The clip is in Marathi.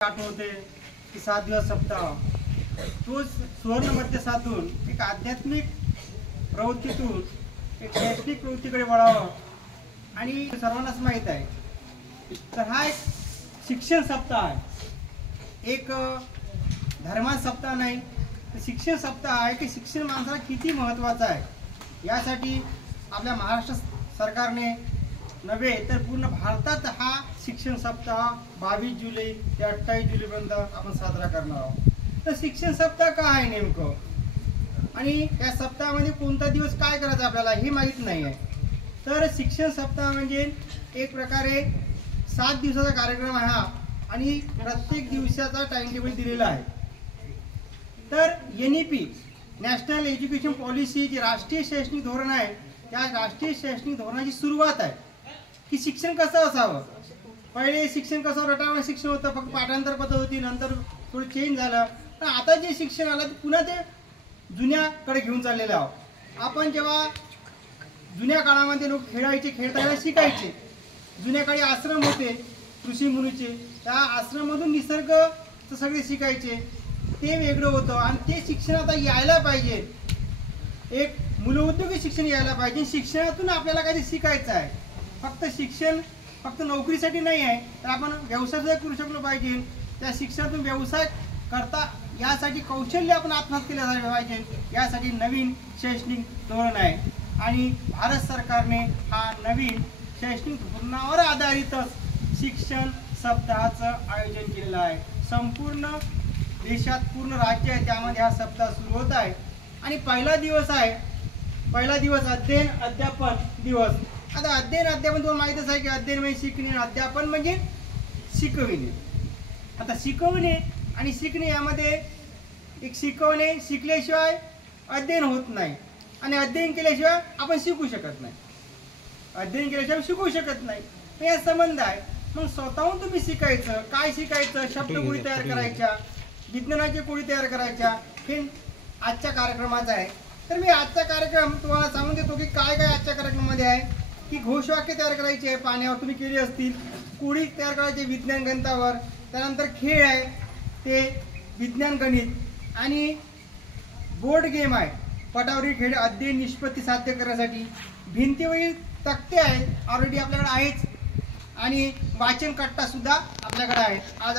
आठवते की 7 दिवस सप्ताह तो सुवर्ण मध्य साधून एक आध्यात्मिक प्रवृत्तीतून एक शैक्षणिक प्रवृत्तीकडे वळावं आणि सर्वांनाच माहीत आहे तर हा एक शिक्षण सप्ताह आहे, एक धर्माचा सप्ताह नाही तर शिक्षण सप्ताह आहे की शिक्षण माणसाला किती महत्त्वाचं आहे यासाठी आपल्या महाराष्ट्र सरकारने नव्हे तर पूर्ण भारतात हा शिक्षण सप्ताह 22 जुलै ते 28 जुलैपर्यंत आपण साजरा करणार आहोत। तर शिक्षण सप्ताह काय आहे नेमकं आणि या सप्ताहामध्ये कोणता दिवस काय करायचं आपल्याला हे माहीत नाही आहे। तर शिक्षण सप्ताह म्हणजे एक प्रकारे 7 दिवसाचा कार्यक्रम आहे हा आणि प्रत्येक दिवसाचा टाइम टेबल दिलेला आहे। तर NEP नॅशनल एज्युकेशन पॉलिसी जी राष्ट्रीय शैक्षणिक धोरण आहे त्या राष्ट्रीय शैक्षणिक धोरणाची सुरुवात आहे की शिक्षण कसं असावं। पहिले शिक्षण कसं रटाळ शिक्षण होतं, फक्त पाठांतर पद्धत होती, नंतर थोडं चेंज झालं। पण आता जे शिक्षण आलं ते पुन्हा ते जुन्याकडे घेऊन चाललेलं आहोत। आपण जेव्हा जुन्या काळामध्ये लोक खेळायचे, खेळताना शिकायचे, जुन्या काळी आश्रम होते ऋषी मुनीचे, त्या आश्रममधून निसर्गचं सगळे शिकायचे, ते वेगळं होतं आणि ते शिक्षण आता यायला पाहिजे। एक मूलउद्योगी शिक्षण यायला पाहिजे। शिक्षणातून आपल्याला काही शिकायचं आहे, फक्त शिक्षण फक्त नोकरीसाठी नाही आहे तर आपण व्यवसाय सुद्धा करू शकलो पाहिजे। त्या शिक्षणातून व्यवसाय करता यासाठी कौशल्य आपण आत्मसात केले पाहिजे, यासाठी नवीन शैक्षणिक धोरण आहे आणि भारत सरकारने हा नवीन शैक्षणिक धोरणावर आधारितच शिक्षण सप्ताहाचं आयोजन केलेलं आहे। संपूर्ण देशात पूर्ण राज्य आहे त्यामध्ये हा सप्ताह सुरू होत आहे आणि पहिला दिवस अध्ययन अध्यापन दिवस। आता अध्ययन अध्यापन तुम्हाला माहितच आहे की अध्ययन म्हणजे शिकणे, अध्यापन म्हणजे शिकविणे। आता शिकवणे आणि शिकणे यामध्ये एक शिकवणे शिकल्याशिवाय अध्ययन होत नाही आणि अध्ययन केल्याशिवाय आपण शिकू शकत नाही, अध्ययन केल्याशिवाय शिकू शकत नाही, तर या संबंध आहे। मग स्वतःहून तुम्ही शिकायचं, काय शिकायचं, शब्दकोळी तयार करायच्या, विज्ञानाची कोळी तयार करायच्या, हे आजच्या कार्यक्रमाचा आहे। तर मी आजचा कार्यक्रम तुम्हाला सांगून देतो की काय काय आजच्या कार्यक्रमामध्ये आहे की घोषवाक्य तयार करायची आहे, पाण्यावर तुम्ही केली असतील, कोळी तयार करायची विज्ञान गणितावर, त्यानंतर खेळ आहे ते विज्ञान गणित आणि बोर्ड गेम आहे पटावरील खेळ अध्ययन निष्पत्ती साध्य करण्यासाठी, भिंतीवरील तक्ते आहेत ऑलरेडी आपल्याकडे आहेच आणि वाचन कट्टा सुद्धा आपल्याकडे आहे। आज